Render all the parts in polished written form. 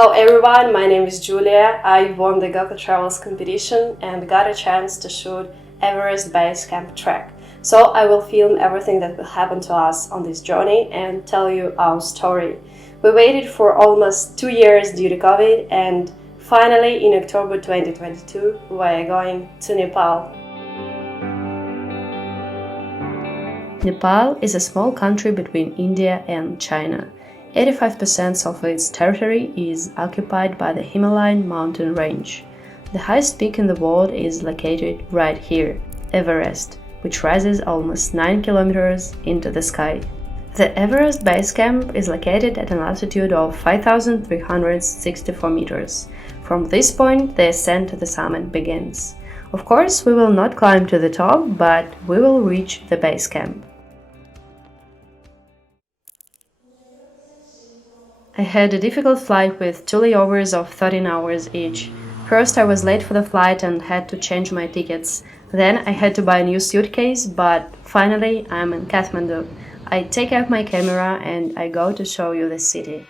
Hello everyone, my name is Julia. I won the GOKO Travels competition and got a chance to shoot Everest Base Camp trek. So I will film everything that will happen to us on this journey and tell you our story. We waited for almost 2 years due to COVID, and finally in October 2022 we are going to Nepal. Nepal is a small country between India and China. 85% of its territory is occupied by the Himalayan mountain range. The highest peak in the world is located right here, Everest, which rises almost 9 kilometers into the sky. The Everest Base Camp is located at an altitude of 5,364 meters. From this point, the ascent to the summit begins. Of course, we will not climb to the top, but we will reach the base camp. I had a difficult flight with 2 layovers of 13 hours each. First I was late for the flight and had to change my tickets. Then I had to buy a new suitcase, but finally I'm in Kathmandu. I take out my camera and I go to show you the city.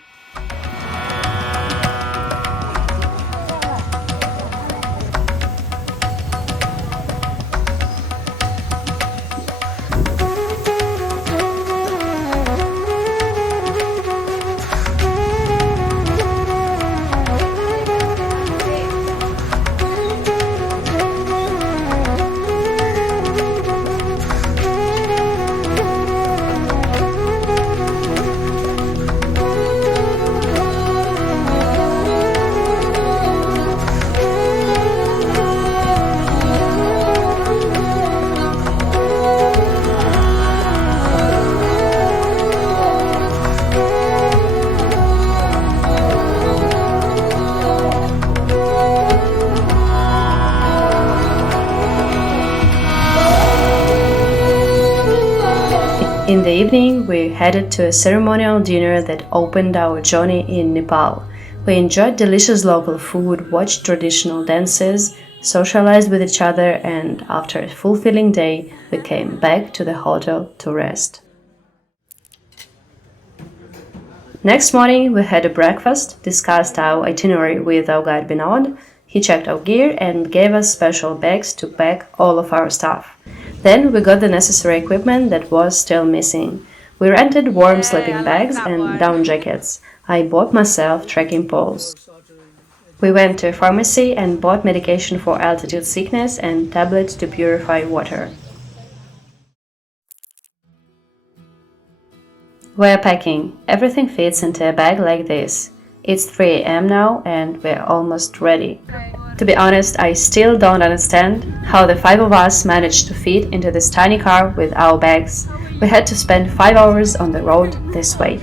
In the evening, we headed to a ceremonial dinner that opened our journey in Nepal. We enjoyed delicious local food, watched traditional dances, socialized with each other, and after a fulfilling day, we came back to the hotel to rest. Next morning, we had a breakfast, discussed our itinerary with our guide Binod. He checked our gear and gave us special bags to pack all of our stuff. Then we got the necessary equipment that was still missing. We rented warm sleeping bags and down jackets. I bought myself trekking poles. We went to a pharmacy and bought medication for altitude sickness and tablets to purify water. We're packing. Everything fits into a bag like this. It's 3 a.m. now and we're almost ready. To be honest, I still don't understand how the 5 of us managed to fit into this tiny car with our bags. We had to spend 5 hours on the road this way.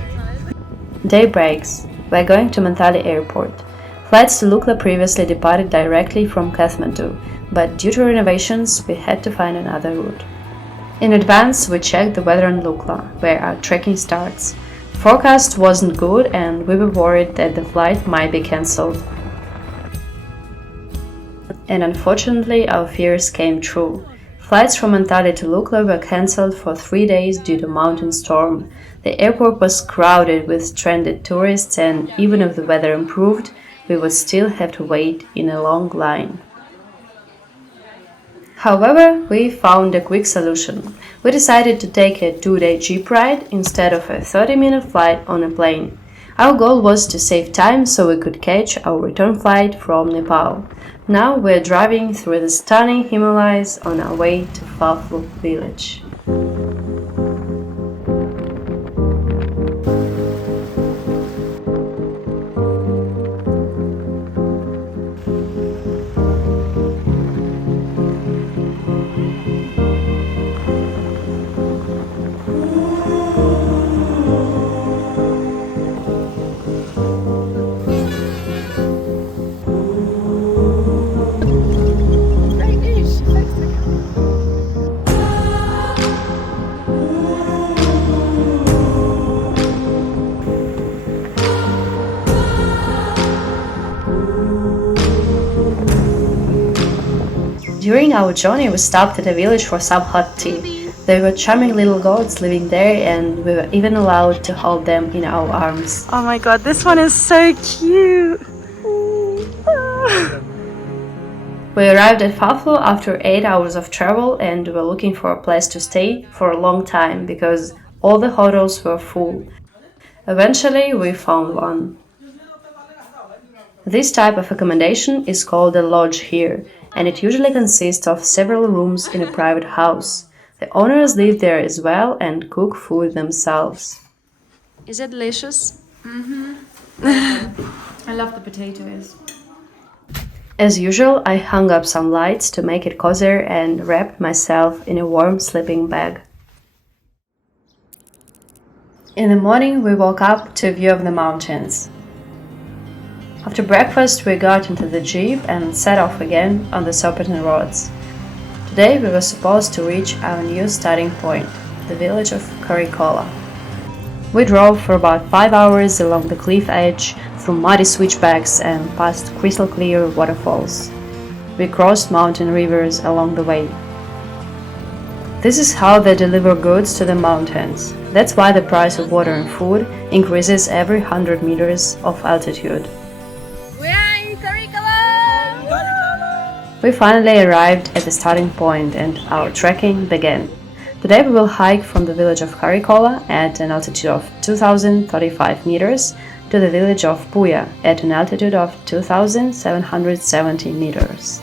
Day breaks. We're going to Mantali airport. Flights to Lukla previously departed directly from Kathmandu, but due to renovations, we had to find another route. In advance, we checked the weather in Lukla, where our trekking starts. The forecast wasn't good and we were worried that the flight might be cancelled. And unfortunately, our fears came true. Flights from Mantali to Lukla were cancelled for 3 days due to mountain storm. The airport was crowded with stranded tourists, and even if the weather improved, we would still have to wait in a long line. However, we found a quick solution. We decided to take a 2-day jeep ride instead of a 30-minute flight on a plane. Our goal was to save time so we could catch our return flight from Nepal. Now we're driving through the stunning Himalayas on our way to Faflu village. During our journey, we stopped at a village for some hot tea. There were charming little goats living there, and we were even allowed to hold them in our arms. Oh my god, this one is so cute! We arrived at Faflo after 8 hours of travel, and we were looking for a place to stay for a long time because all the hotels were full. Eventually, we found one. This type of accommodation is called a lodge here, and it usually consists of several rooms in a private house. The owners live there as well and cook food themselves. Is it delicious? I love the potatoes. As usual, I hung up some lights to make it cozier and wrapped myself in a warm sleeping bag. In the morning, we woke up to a view of the mountains. After breakfast, we got into the jeep and set off again on the serpentine roads. Today, we were supposed to reach our new starting point, the village of Karikola. We drove for about 5 hours along the cliff edge, through muddy switchbacks and past crystal clear waterfalls. We crossed mountain rivers along the way. This is how they deliver goods to the mountains. That's why the price of water and food increases every 100 meters of altitude. We are in Karikola! We finally arrived at the starting point and our trekking began. Today we will hike from the village of Karikola at an altitude of 2035 meters to the village of Puja at an altitude of 2770 meters.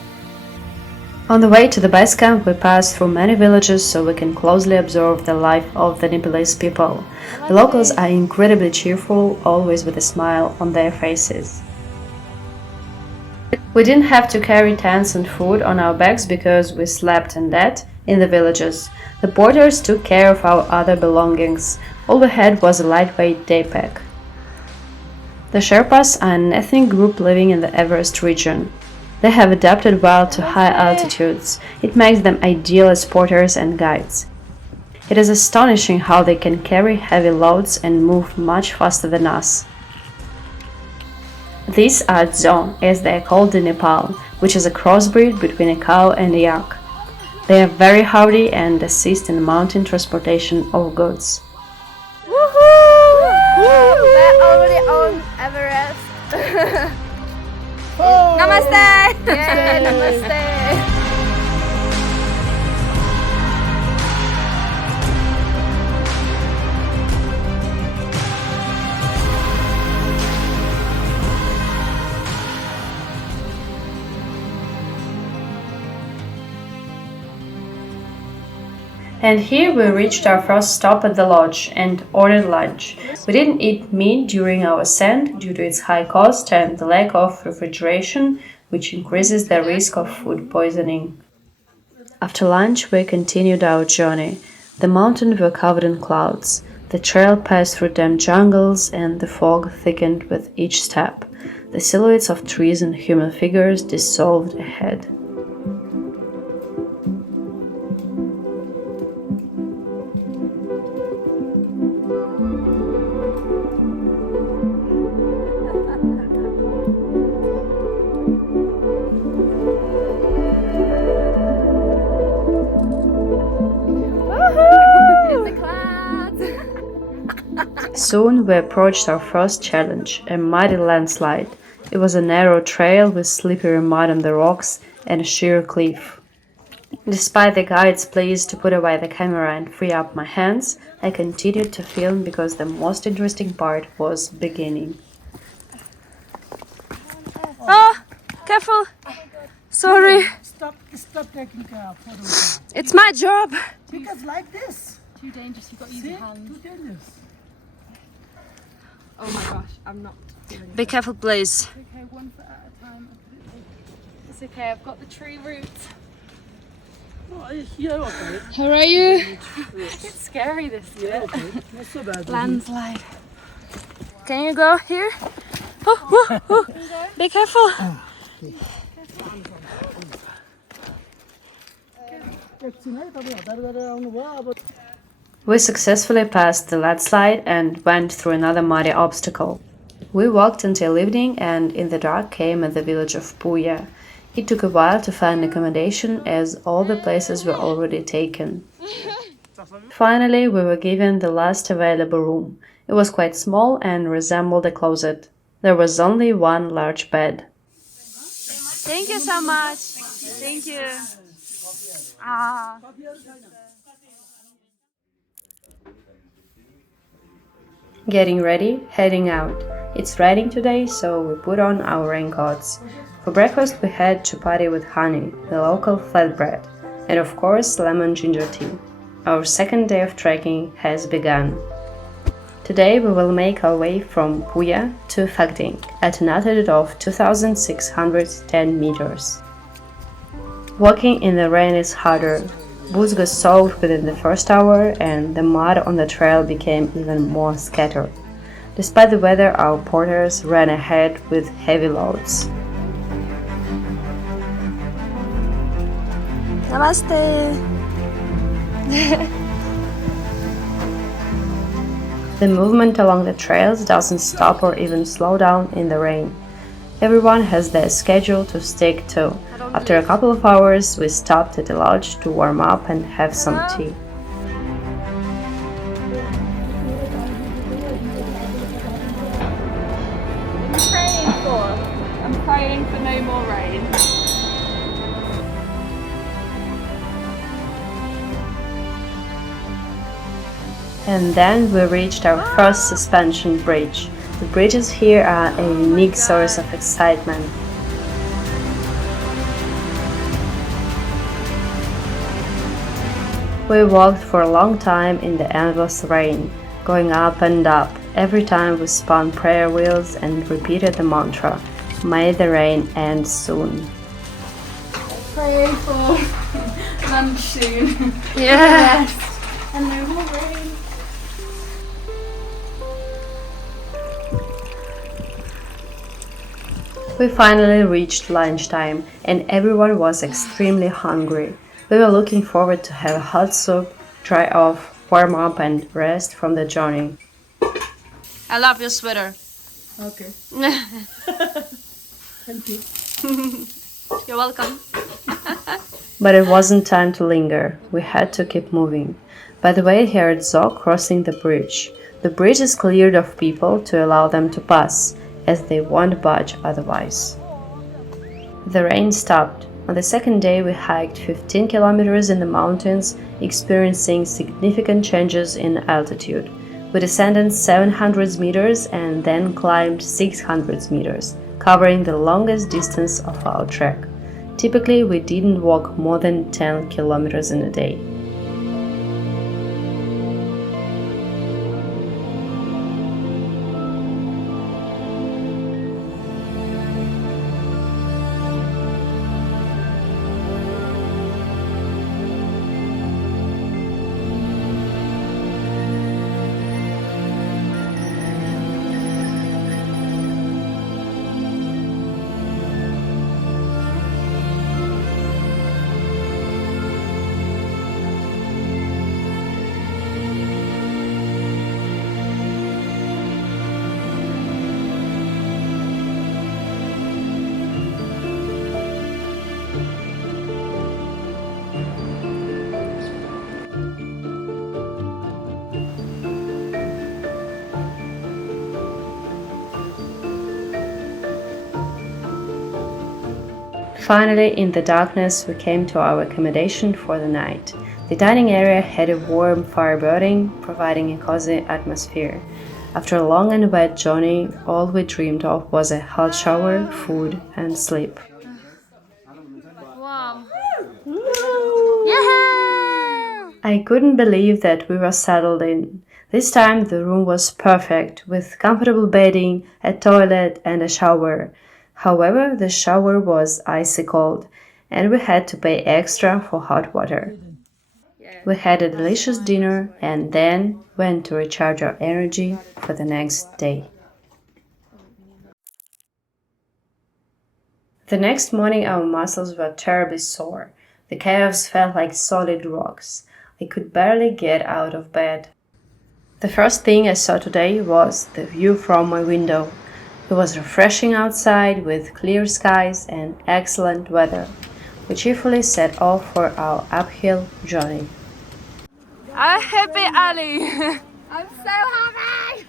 On the way to the base camp, we passed through many villages so we can closely observe the life of the Nepalese people. The locals are incredibly cheerful, always with a smile on their faces. We didn't have to carry tents and food on our backs because we slept in that in the villages. The porters took care of our other belongings. All we had was a lightweight day pack. The Sherpas are an ethnic group living in the Everest region. They have adapted well to high altitudes. It makes them ideal as porters and guides. It is astonishing how they can carry heavy loads and move much faster than us. These are Dzong, as they are called in Nepal, which is a crossbreed between a cow and a yak. They are very hardy and assist in the mountain transportation of goods. We're already on Everest. Namaste! Yeah, namaste! And here we reached our first stop at the lodge and ordered lunch. We didn't eat meat during our ascent due to its high cost and the lack of refrigeration, which increases the risk of food poisoning. After lunch, we continued our journey. The mountains were covered in clouds. The trail passed through dense jungles and the fog thickened with each step. The silhouettes of trees and human figures dissolved ahead. Soon we approached our first challenge, a mighty landslide. It was a narrow trail with slippery mud on the rocks and a sheer cliff. Despite the guide's pleas to put away the camera and free up my hands, I continued to film because the most interesting part was beginning. Oh, careful! Sorry, Stop taking photos. it's my job. Because like this. Too dangerous, you've got to use See? your hands. Too dangerous. Oh my gosh, I'm not doing it. Be careful, please. Okay, one foot at a time. It's okay, I've got the tree roots. Oh, yeah, okay. How are you? It's scary this Yeah, bit. okay. Not so bad. Landslide. Can you go here? Oh. Be careful. We successfully passed the landslide and went through another muddy obstacle. We walked until evening and in the dark came at the village of Puja. It took a while to find accommodation as all the places were already taken. Finally, we were given the last available room. It was quite small and resembled a closet. There was only one large bed. Thank you so much. Thank you. Ah. Getting ready, heading out. It's raining today, so we put on our raincoats. For breakfast we had chapati with honey, the local flatbread, and of course lemon ginger tea. Our second day of trekking has begun. Today we will make our way from Puya to Fakting at an altitude of 2,610 meters. Walking in the rain is harder. Boots got soaked within the first hour and the mud on the trail became even more scattered. Despite the weather, our porters ran ahead with heavy loads. Namaste. The movement along the trails doesn't stop or even slow down in the rain. Everyone has their schedule to stick to. After a couple of hours, we stopped at the lodge to warm up and have some tea. I'm praying for no more rain. And then we reached our first suspension bridge. The bridges here are a unique source of excitement. We walked for a long time in the endless rain, going up and up. Every time we spun prayer wheels and repeated the mantra, "May the rain end soon." Praying for lunch soon. Yeah. And no more rain. We finally reached lunchtime and everyone was extremely hungry. We were looking forward to have hot soup, dry off, warm up and rest from the journey. I love your sweater. Okay. Thank you. You're welcome. But it wasn't time to linger. We had to keep moving. By the way, here at GOKO crossing the bridge. The bridge is cleared of people to allow them to pass, as they won't budge otherwise. The rain stopped. On the second day we hiked 15 kilometers in the mountains, experiencing significant changes in altitude. We descended 700 meters and then climbed 600 meters, covering the longest distance of our trek. Typically we didn't walk more than 10 kilometers in a day. Finally, in the darkness, we came to our accommodation for the night. The dining area had a warm fire burning, providing a cozy atmosphere. After a long and wet journey, all we dreamed of was a hot shower, food, and sleep. Wow. Yeah. I couldn't believe that we were settled in. This time the room was perfect, with comfortable bedding, a toilet, and a shower. However, the shower was icy cold, and we had to pay extra for hot water. We had a delicious dinner and then went to recharge our energy for the next day. The next morning our muscles were terribly sore. The calves felt like solid rocks. I could barely get out of bed. The first thing I saw today was the view from my window. It was refreshing outside with clear skies and excellent weather. We cheerfully set off for our uphill journey. I'm happy, Ali. I'm so happy!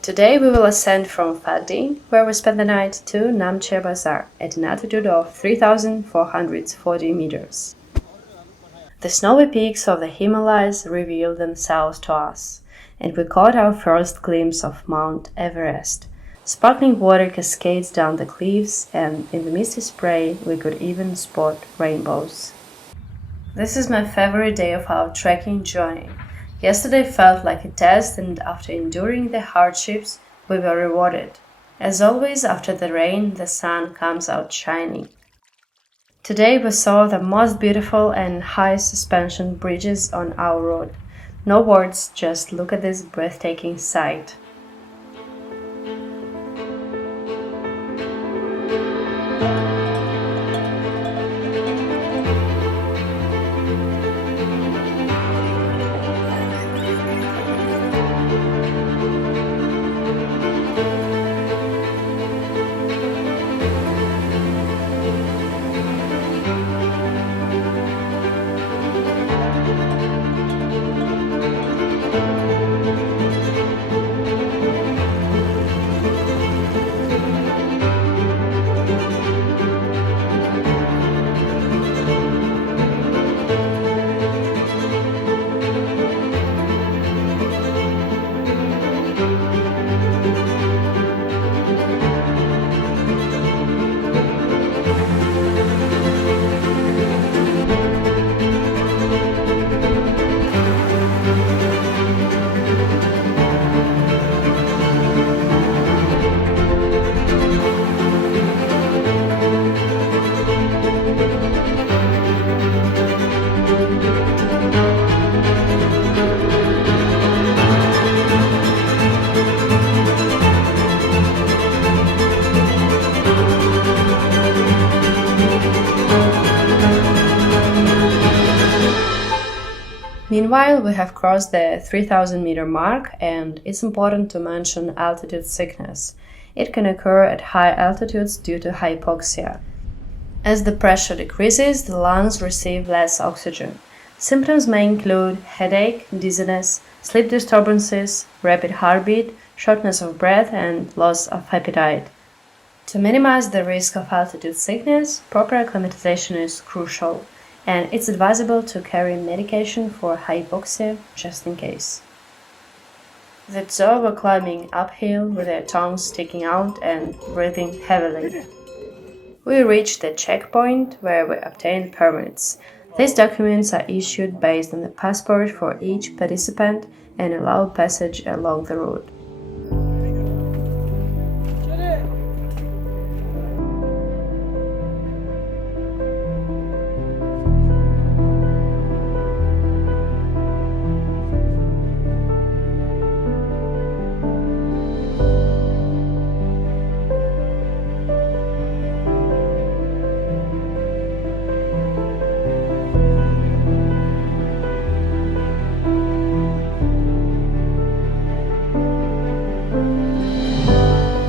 Today we will ascend from Falding, where we spent the night, to Namche Bazaar at an altitude of 3,440 meters. The snowy peaks of the Himalayas revealed themselves to us, and we caught our first glimpse of Mount Everest. Sparkling water cascades down the cliffs, and in the misty spray we could even spot rainbows. This is my favorite day of our trekking journey. Yesterday felt like a test, and after enduring the hardships, we were rewarded. As always, after the rain, the sun comes out shining. Today we saw the most beautiful and high suspension bridges on our road. No words, just look at this breathtaking sight. Meanwhile, we have crossed the 3,000-meter mark, and it's important to mention altitude sickness. It can occur at high altitudes due to hypoxia. As the pressure decreases, the lungs receive less oxygen. Symptoms may include headache, dizziness, sleep disturbances, rapid heartbeat, shortness of breath, and loss of appetite. To minimize the risk of altitude sickness, proper acclimatization is crucial, and it's advisable to carry medication for hypoxia just in case. The two were climbing uphill with their tongues sticking out and breathing heavily. We reached the checkpoint where we obtained permits. These documents are issued based on the passport for each participant and allow passage along the route.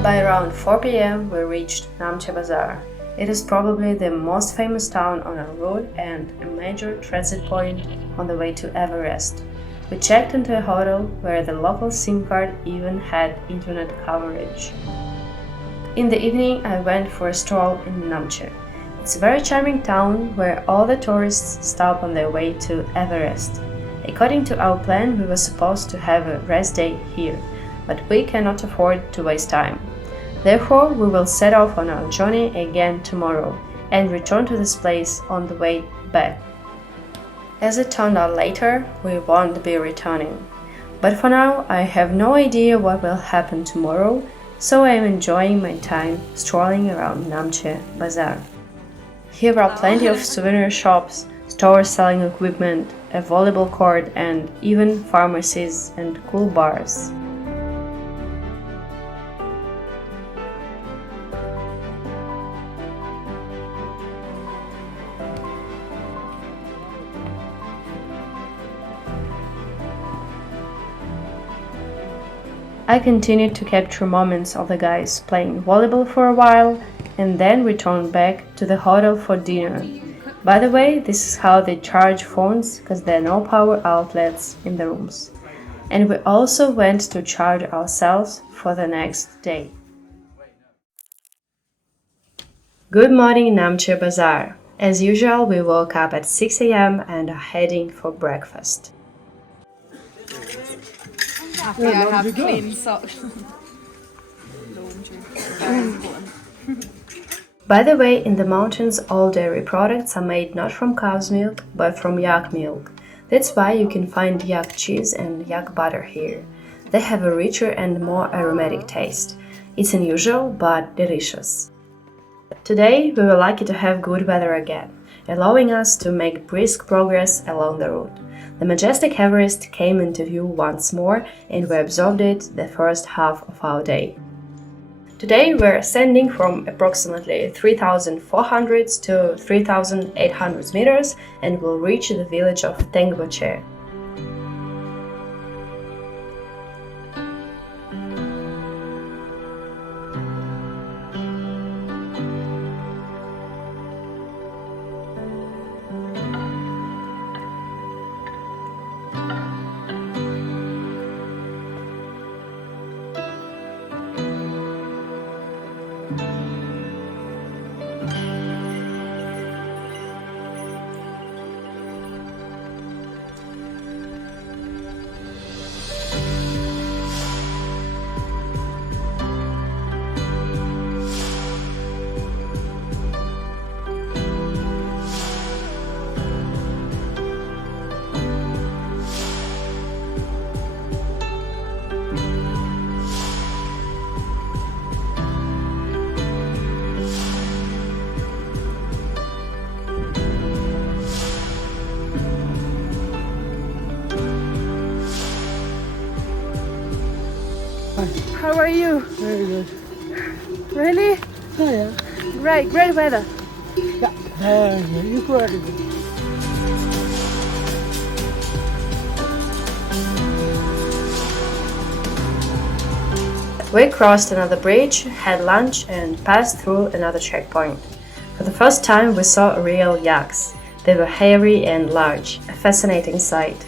By around 4 p.m. we reached Namche Bazaar. It is probably the most famous town on our route and a major transit point on the way to Everest. We checked into a hotel where the local SIM card even had internet coverage. In the evening I went for a stroll in Namche. It's a very charming town where all the tourists stop on their way to Everest. According to our plan, we were supposed to have a rest day here, but we cannot afford to waste time. Therefore, we will set off on our journey again tomorrow and return to this place on the way back. As it turned out later, we won't be returning. But for now, I have no idea what will happen tomorrow, so I am enjoying my time strolling around Namche Bazaar. Here are plenty of souvenir shops, stores selling equipment, a volleyball court, and even pharmacies and cool bars. I continued to capture moments of the guys playing volleyball for a while and then returned back to the hotel for dinner. By the way, this is how they charge phones, because there are no power outlets in the rooms. And we also went to charge ourselves for the next day. Good morning, Namche Bazaar. As usual, we woke up at 6 a.m. and are heading for breakfast. Happy I have clean socks. Laundry. Very important. By the way, in the mountains, all dairy products are made not from cow's milk, but from yak milk. That's why you can find yak cheese and yak butter here. They have a richer and more aromatic taste. It's unusual, but delicious. Today, we were lucky to have good weather again, allowing us to make brisk progress along the route. The majestic Everest came into view once more, and we observed it the first half of our day. Today we're ascending from approximately 3,400 to 3,800 meters and will reach the village of Tengboche. How are you? Very good. Really? Oh, yeah. Great weather. Yeah, very good. You go ahead. We crossed another bridge, had lunch, and passed through another checkpoint. For the first time, we saw real yaks. They were hairy and large, a fascinating sight.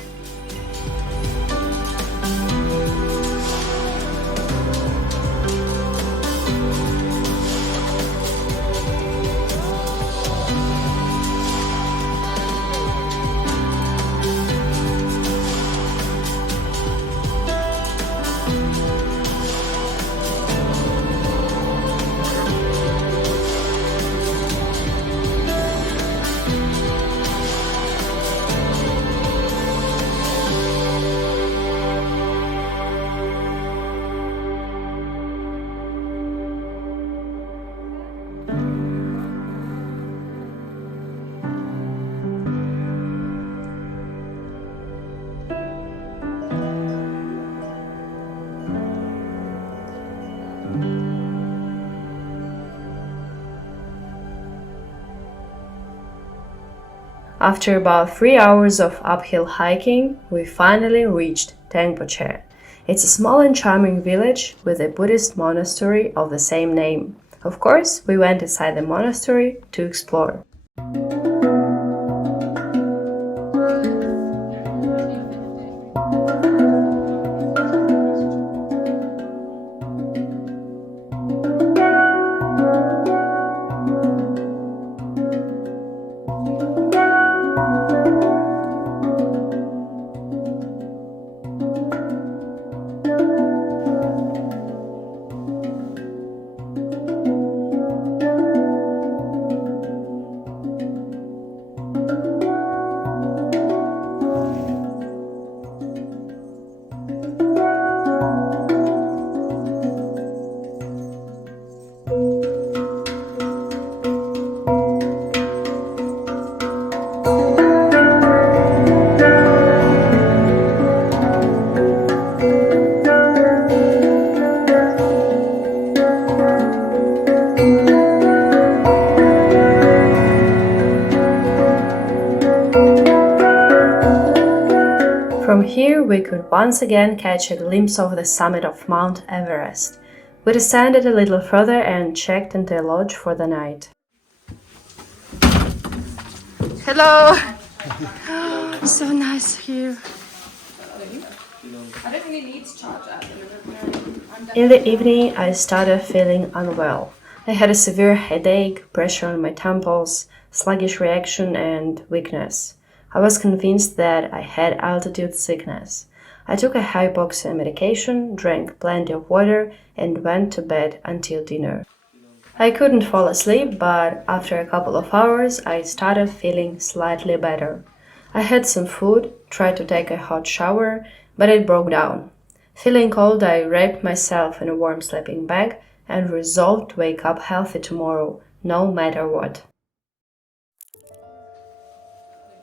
After about 3 hours of uphill hiking, we finally reached Tengboche. It's a small and charming village with a Buddhist monastery of the same name. Of course, we went inside the monastery to explore. From here we could once again catch a glimpse of the summit of Mount Everest. We descended a little further and checked into a lodge for the night. Hello. So nice here. In the evening, I started feeling unwell. I had a severe headache, pressure on my temples, sluggish reaction, and weakness. I was convinced that I had altitude sickness. I took a hypoxia medication, drank plenty of water, and went to bed until dinner. I couldn't fall asleep, but after a couple of hours, I started feeling slightly better. I had some food, tried to take a hot shower, but it broke down. Feeling cold, I wrapped myself in a warm sleeping bag and resolved to wake up healthy tomorrow, no matter what.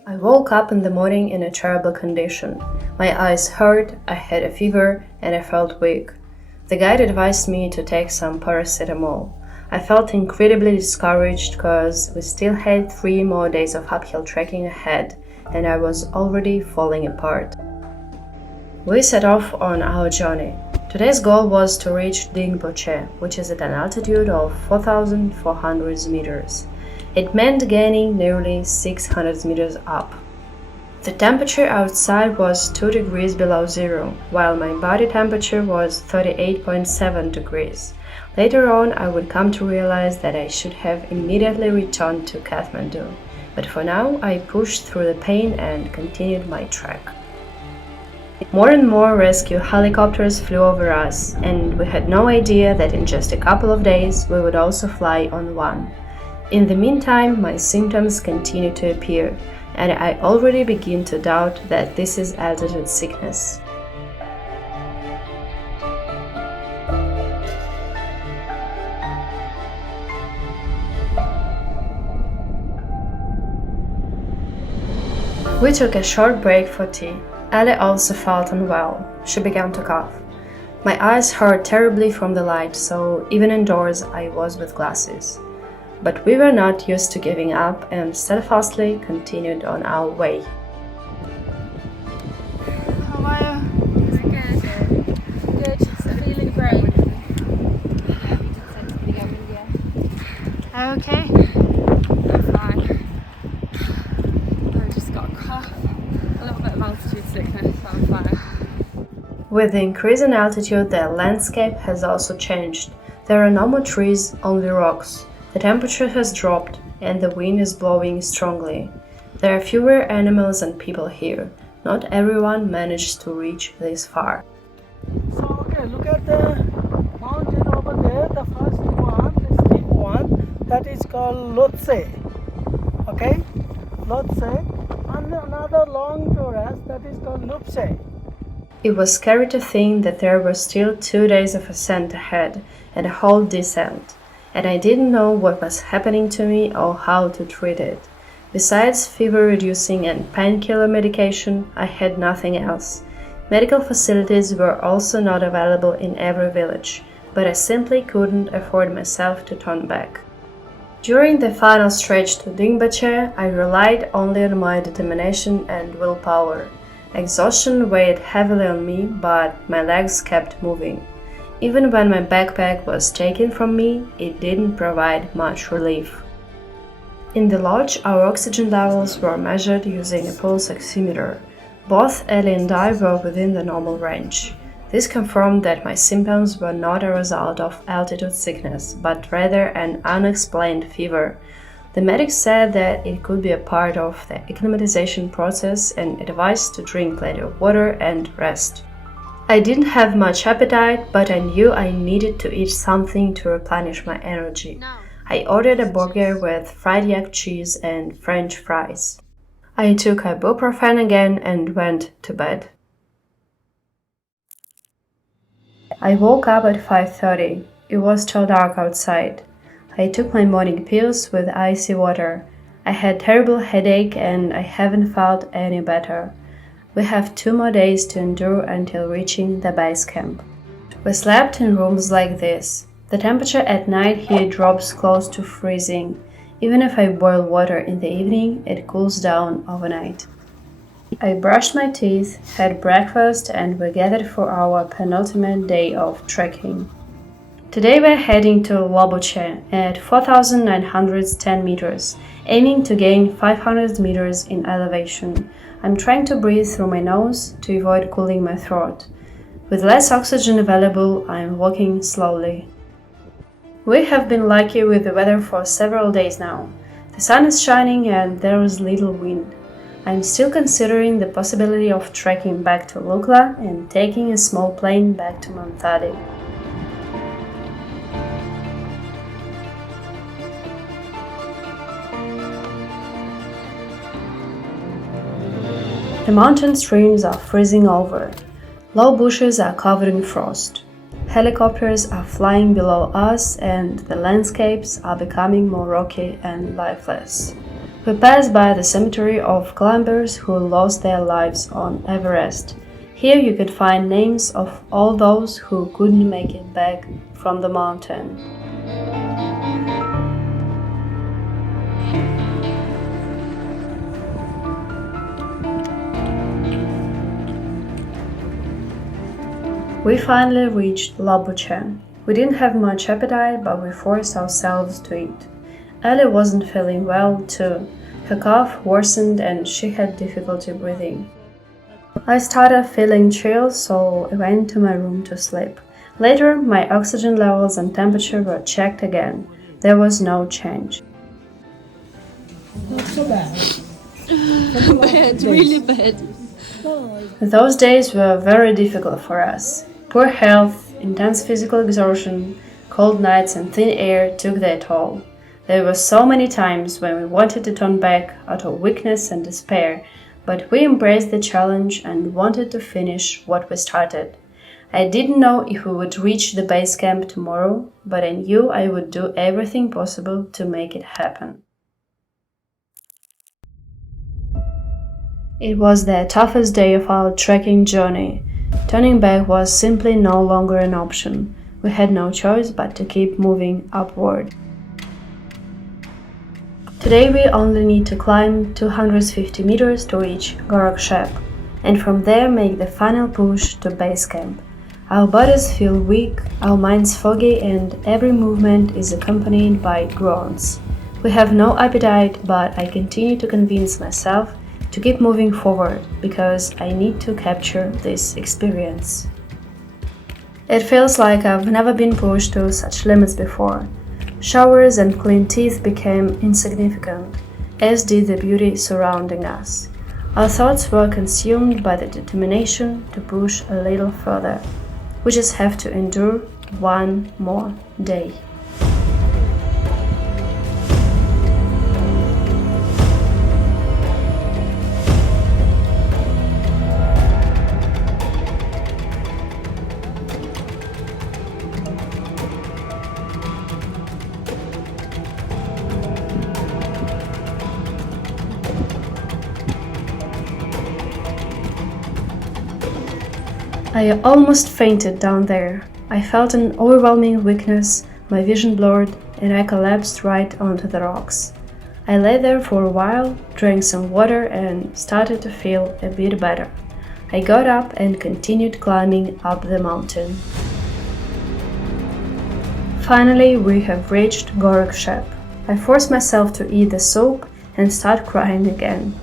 I woke up in the morning in a terrible condition. My eyes hurt, I had a fever, and I felt weak. The guide advised me to take some paracetamol. I felt incredibly discouraged because we still had 3 more days of uphill trekking ahead, and I was already falling apart. We set off on our journey. Today's goal was to reach Ringpoche, which is at an altitude of 4,400 meters. It meant gaining nearly 600 meters up. The temperature outside was 2 degrees below zero, while my body temperature was 38.7 degrees. Later on, I would come to realize that I should have immediately returned to Kathmandu, but for now, I pushed through the pain and continued my trek. More and more rescue helicopters flew over us, and we had no idea that in just a couple of days we would also fly on one. In the meantime, my symptoms continued to appear, and I already begin to doubt that this is altitude sickness. We took a short break for tea. Ali also felt unwell. She began to cough. My eyes hurt terribly from the light, so even indoors I was with glasses. But we were not used to giving up and steadfastly continued on our way. How are you? Good. Feeling great. Are you okay? I'm fine. I just got a cough. A little bit of altitude sickness, so I'm fine. With the increase in altitude, the landscape has also changed. There are no more trees, only rocks. The temperature has dropped and the wind is blowing strongly. There are fewer animals and people here. Not everyone managed to reach this far. So, okay, look at the mountain over there, the first one, the steep one, that is called Lhotse. Okay? Lhotse. And another long terrace that is called Lhotse. It was scary to think that there were still 2 days of ascent ahead and a whole descent, and I didn't know what was happening to me or how to treat it. Besides fever-reducing and painkiller medication, I had nothing else. Medical facilities were also not available in every village, but I simply couldn't afford myself to turn back. During the final stretch to Ringpoche, I relied only on my determination and willpower. Exhaustion weighed heavily on me, but my legs kept moving. Even when my backpack was taken from me, it didn't provide much relief. In the lodge, our oxygen levels were measured using a pulse oximeter. Both Ellie and I were within the normal range. This confirmed that my symptoms were not a result of altitude sickness, but rather an unexplained fever. The medics said that it could be a part of the acclimatization process and advised to drink plenty of water and rest. I didn't have much appetite, but I knew I needed to eat something to replenish my energy. I ordered a burger with fried yak cheese and French fries. I took ibuprofen again and went to bed. I woke up at 5:30. It was still dark outside. I took my morning pills with icy water. I had terrible headache and I haven't felt any better. We have 2 more days to endure until reaching the base camp. We slept in rooms like this. The temperature at night here drops close to freezing. Even if I boil water in the evening, it cools down overnight. I brushed my teeth, had breakfast, and we gathered for our penultimate day of trekking. Today we're heading to Lobuche at 4,910 meters, aiming to gain 500 meters in elevation. I'm trying to breathe through my nose to avoid cooling my throat. With less oxygen available, I'm walking slowly. We have been lucky with the weather for several days now. The sun is shining and there is little wind. I'm still considering the possibility of trekking back to Lukla and taking a small plane back to Mamtadi. The mountain streams are freezing over. Low bushes are covered in frost. Helicopters are flying below us and the landscapes are becoming more rocky and lifeless. We pass by the cemetery of climbers who lost their lives on Everest. Here you can find names of all those who couldn't make it back from the mountain. We finally reached Lobuche. We didn't have much appetite, but we forced ourselves to eat. Ellie wasn't feeling well too. Her cough worsened and she had difficulty breathing. I started feeling chills, so I went to my room to sleep. Later, my oxygen levels and temperature were checked again. There was no change. Not so bad. Bad, really bad. Those days were very difficult for us. Poor health, intense physical exhaustion, cold nights and thin air took their toll. There were so many times when we wanted to turn back out of weakness and despair, but we embraced the challenge and wanted to finish what we started. I didn't know if we would reach the base camp tomorrow, but I knew I would do everything possible to make it happen. It was the toughest day of our trekking journey. Turning back was simply no longer an option. We had no choice but to keep moving upward. Today we only need to climb 250 meters to reach Gorakshep, and from there make the final push to base camp. Our bodies feel weak, our minds foggy, and every movement is accompanied by groans. We have no appetite, but I continue to convince myself to keep moving forward because I need to capture this experience. It feels like I've never been pushed to such limits before. Showers and clean teeth became insignificant, as did the beauty surrounding us. Our thoughts were consumed by the determination to push a little further. We just have to endure one more day. I almost fainted down there. I felt an overwhelming weakness, my vision blurred, and I collapsed right onto the rocks. I lay there for a while, drank some water, and started to feel a bit better. I got up and continued climbing up the mountain. Finally, we have reached Gorakshep. I forced myself to eat the soup and start crying again.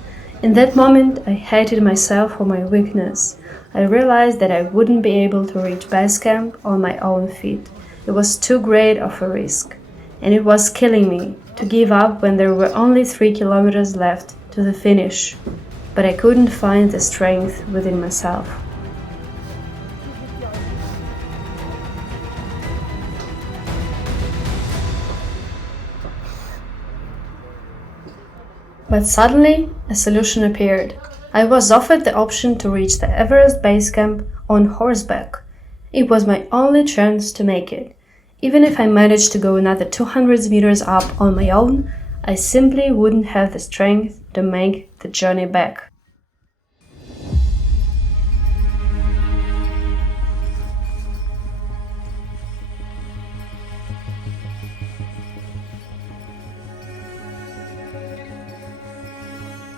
In that moment, I hated myself for my weakness. I realized that I wouldn't be able to reach base camp on my own feet. It was too great of a risk, and it was killing me to give up when there were only 3 kilometers left to the finish. But I couldn't find the strength within myself. But suddenly, a solution appeared. I was offered the option to reach the Everest Base Camp on horseback. It was my only chance to make it. Even if I managed to go another 200 meters up on my own, I simply wouldn't have the strength to make the journey back.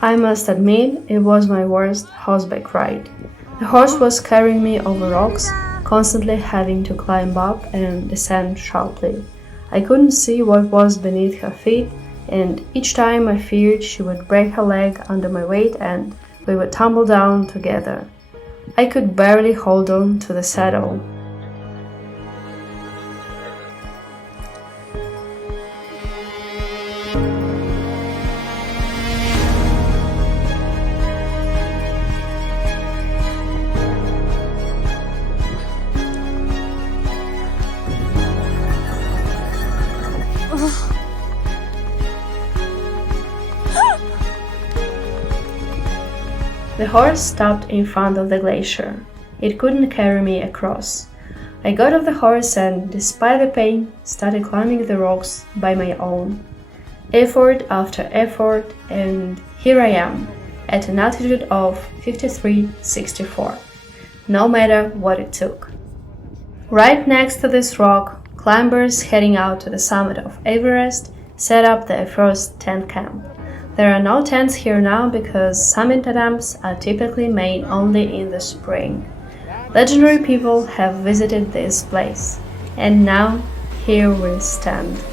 I must admit, it was my worst horseback ride. The horse was carrying me over rocks, constantly having to climb up and descend sharply. I couldn't see what was beneath her feet, and each time I feared she would break her leg under my weight and we would tumble down together. I could barely hold on to the saddle. The horse stopped in front of the glacier. It couldn't carry me across. I got off the horse and, despite the pain, started climbing the rocks by my own. Effort after effort, and here I am, at an altitude of 5364, no matter what it took. Right next to this rock, climbers heading out to the summit of Everest set up their first tent camp. There are no tents here now because summit attempts are typically made only in the spring. Legendary people have visited this place, and now here we stand.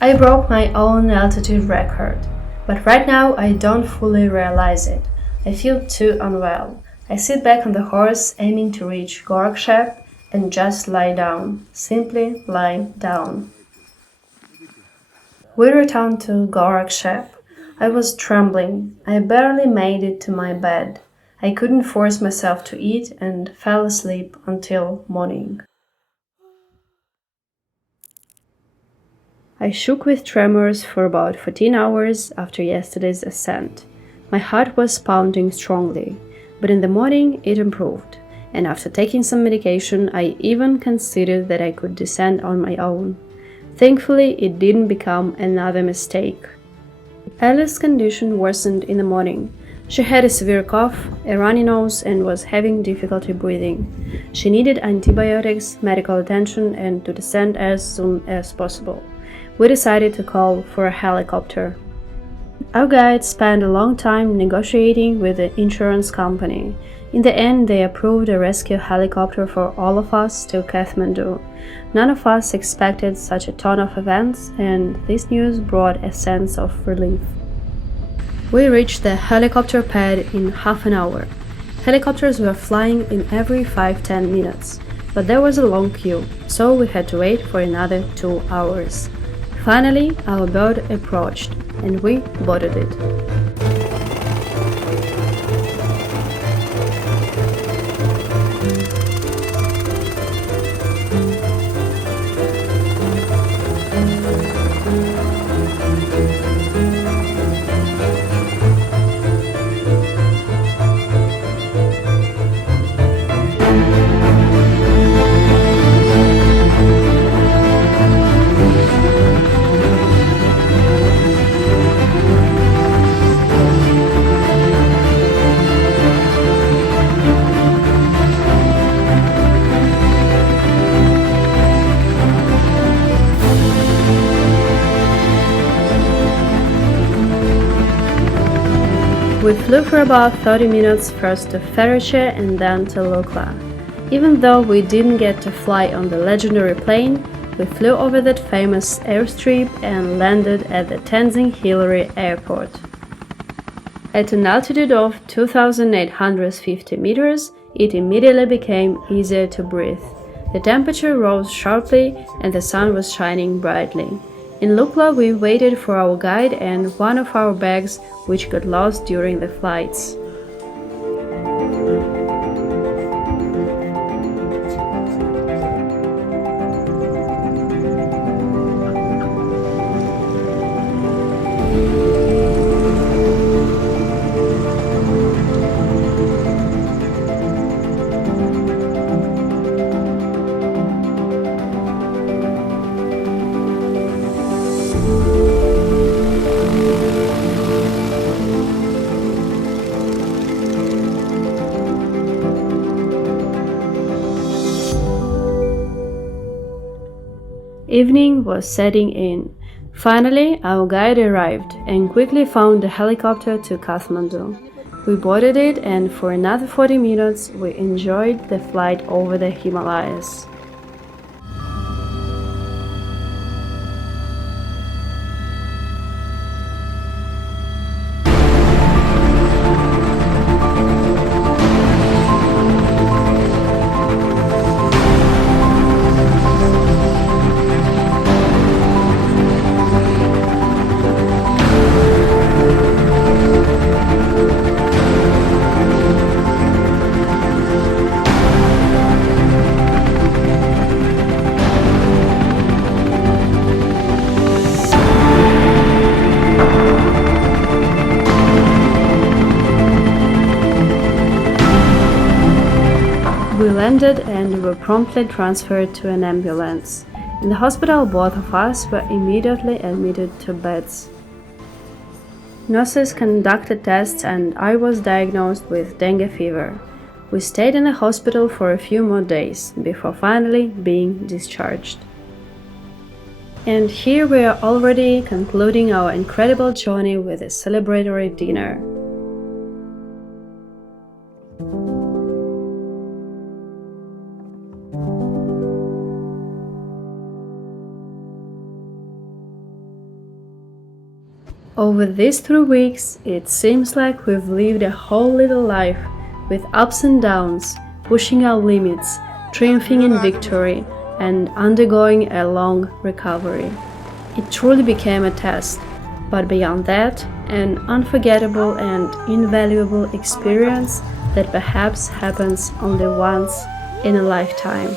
I broke my own altitude record, but right now I don't fully realize it. I feel too unwell. I sit back on the horse, aiming to reach Gorakshep, and just lie down, simply lie down. We returned to Gorakshep. I was trembling. I barely made it to my bed. I couldn't force myself to eat and fell asleep until morning. I shook with tremors for about 14 hours after yesterday's ascent. My heart was pounding strongly, but in the morning it improved, and after taking some medication I even considered that I could descend on my own. Thankfully, it didn't become another mistake. Alice's condition worsened in the morning. She had a severe cough, a runny nose, and was having difficulty breathing. She needed antibiotics, medical attention, and to descend as soon as possible. We decided to call for a helicopter. Our guide spent a long time negotiating with the insurance company. In the end, they approved a rescue helicopter for all of us to Kathmandu. None of us expected such a ton of events, and this news brought a sense of relief. We reached the helicopter pad in half an hour. Helicopters were flying in every 5-10 minutes, but there was a long queue, so we had to wait for another 2 hours. Finally, our boat approached, and we boarded it. We flew for about 30 minutes, first to Feroce and then to Lukla. Even though we didn't get to fly on the legendary plane, we flew over that famous airstrip and landed at the Tenzing Hillary Airport. At an altitude of 2,850 meters, it immediately became easier to breathe. The temperature rose sharply and the sun was shining brightly. In Lukla, we waited for our guide and one of our bags, which got lost during the flights. Evening was setting in. Finally, our guide arrived and quickly found a helicopter to Kathmandu. We boarded it, and for another 40 minutes we enjoyed the flight over the Himalayas. We landed and were promptly transferred to an ambulance. In the hospital, both of us were immediately admitted to beds. Nurses conducted tests and I was diagnosed with dengue fever. We stayed in the hospital for a few more days before finally being discharged. And here we are already concluding our incredible journey with a celebratory dinner. Over these 3 weeks, it seems like we've lived a whole little life with ups and downs, pushing our limits, triumphing in victory, and undergoing a long recovery. It truly became a test, but beyond that, an unforgettable and invaluable experience that perhaps happens only once in a lifetime.